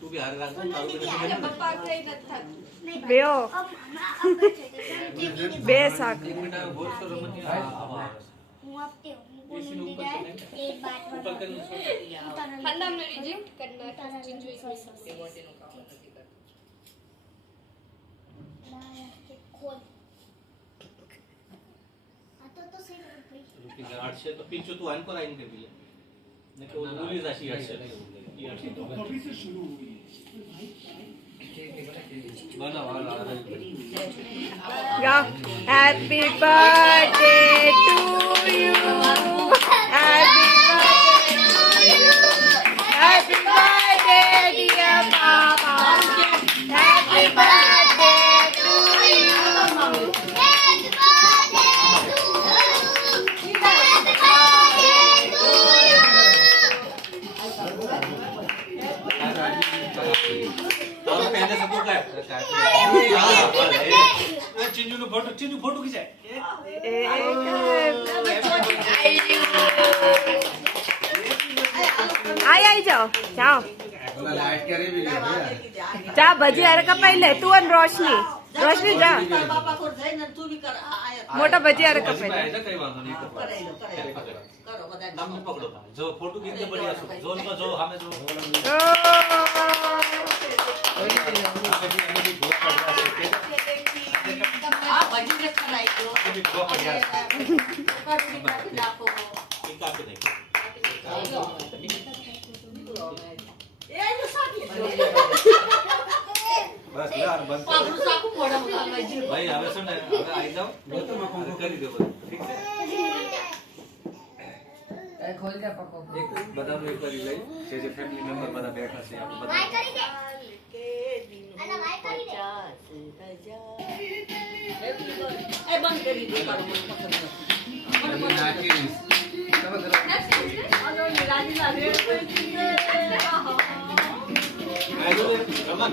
તું બી હારે રાખજો તારું પપ્પા કઈ નથી થતું. બેઓ બે શાક એક મિનિટ આવે બોલ તો રમત આવા આવે હંડામને રિજેક્ટ કરી નાખ્યો. ચિંજુ is missing. રૂપિયા 800 તો પીછો તું આન પર આઈને કરી લે ને કે ઓલી રાશિ 800 ये 800 तो कभी से शुरू हुई बना वाला गा happy birthday to you happy birthday dear पापा हैप्पी बर्थडे टू यू और पहले सबको क्या चिंजू नो फोटो खिंचाए आई जाओ जाओ जा भजी अरे कपाई ले तू और रोशनी जा मोटा भजी अरे कपाई ऐसा कई बात नहीं नाम पकड़ो जो फोटो कितने बढ़िया जोन में जो हमें जो बस यार बंद भाई हमें सुन हमें आई जाओ કરી દો ઠીક છે खोल के पको એક બધાનો એક કરી લઈ જે ફેમિલી મેમ્બર બધા બેઠા છે આપણે બધા વાય કરી દે અલા વાય કરી દે ए बंद કરી દે મારું મન પસંદ નથી અલો રાજી લાગે આજો રમન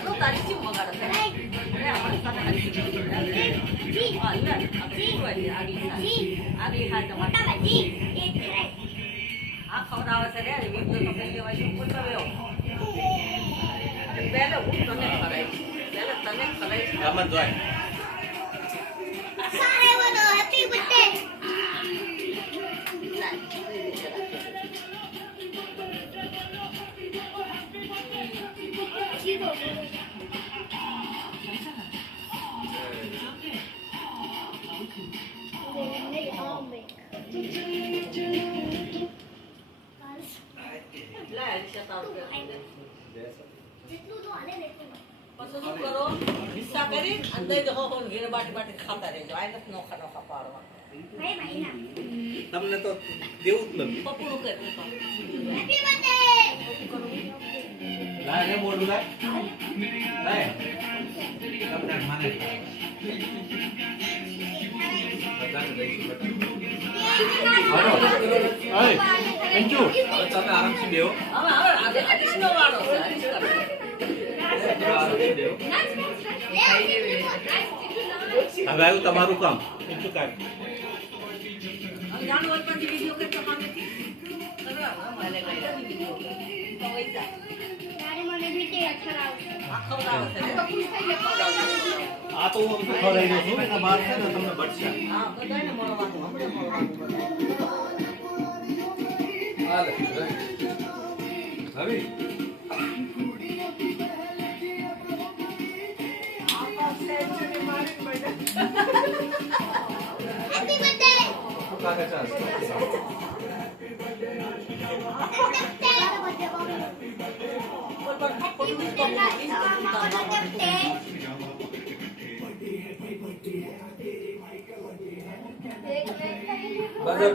तो तारीख क्यों मगाड़ा था अरे हमारे साथ तारीख अल्लाह अगली हाथ टमाटर आ खवरावा से रे वीडियो तो पहले वाली ऊपर तो वे पहले वो तने खराई રમન જોય સારે બોલો હેપી બર્થડે ला ऐसा ताऊ के જેટલું તો આને લેતું પછી શું કરો હિસ્સા કરી અંદર જો હો ઘેર બાટી ખાતા રહેજો આ નથી નોખા પાડવા ભાઈ ભાઈના તમને તો દેવું જ નથી પપડું કરી હેપી બર્થડે લાય ને મોડું લાય લાય તમને માને બધાને દઈશું હાલો ઓય અંજુ હવે તમે આરામથી બેહો હવે આદેશ નો વાળો છે આદેશ કરો આરામથી બેહો હવે આવ્યું તમારું કામ એટલું કાઢ જાણ હોય પણ વિડિયો કે તો સામેથી કરવા માલે કાઢી વિડિયો તો વૈસા તારે મને મીઠી અક્ષર આવશે આખો રાવ છે તો ખુશ થઈ ગયો આ તો હું ખવડાવી દઉં છું એના બહાર છે ને તમને બચશે હા બધાને મળવાનું આપણે મળવાનું હાલે હવે હેપી બર્થડે કાકા ચાલ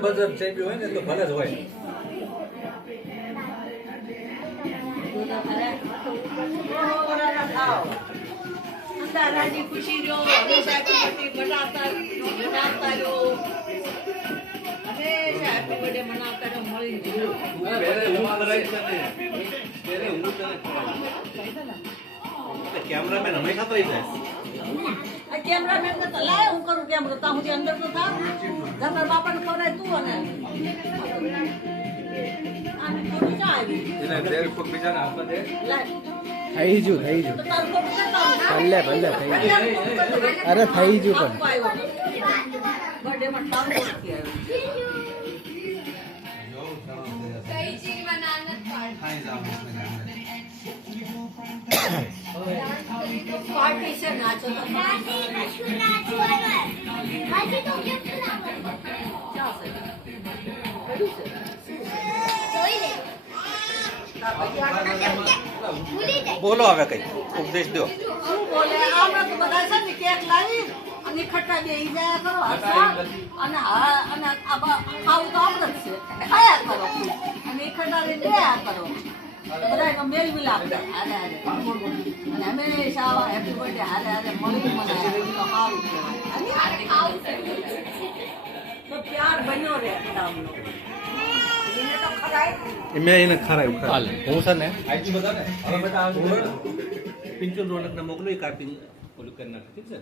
બજબ ચેમ્પિયન હોય ને તો ભલે જ હોય દાદાજી ખુશી રહ્યો હંમેશા મનાતા રહ્યો અને હેપી બર્થડે મનાવતા રહો, મળીને જીવો. કેમેરામેન હંમેશા તો રહી જાય. આ કેમેરામેન ને તો લાય હું કરું કેમેરો તા સુધી અંદર તો થાવ ગંગા બાપાને ખવડાય તું અને આને તો ક્યાં આવી લાય થઈ જુ તો તારું ફોટો કરતા ભલે ભલે થઈ જુ અરે થઈ જુ પણ બર્થડે માં ટાઉન નથી આવ્યો કઈ ચીજમાં નાનત પાડ પાર્ટી છે નાચો તો નાચી કશું નાચવાનું બાકી તો કેમ લાવવાનું ક્યાં છે બધું છે જોઈ લે ભૂલી જાય બોલો હવે કઈ ઉપદેશ દો. શું બોલે આમાં તો બધા છે ને કેક લાવી અને ખટ્ટા બે ઈ જાય કરો હસવા અને અને આ ખાવું તો આપણે જ છે ખાયા કરો અને ઈ ખટ્ટા લઈને ગયા કરો બધાનો મેલ મિલાપ થાય હારે હારે અને હંમેશા આવા હેપી બર્થડે હારે હારે મળીને મનાય તો સારું કહેવાય અને ખાવું તો પ્યાર બન્યો રહે ગામનો એને તો ખરાય મેં એને ખરાયું હાલે. હું છે ને પિંચુલ રોનકને મોકલો એ કાપી ઓલું કરી નાખે. ઠીક છે.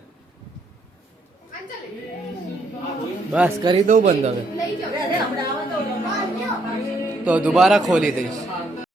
બસ કરી દઉં બંધ હવે રે હમણાં આવે તો તો દુબારા ખોલી દઈશ